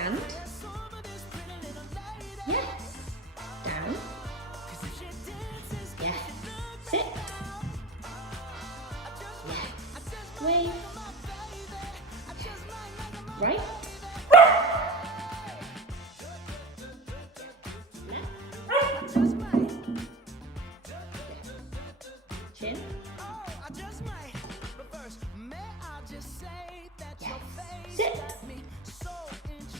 Stand. Yeah. Down. Yeah. Sit. Yeah. Wave. Right. Chin. Yes. Sit.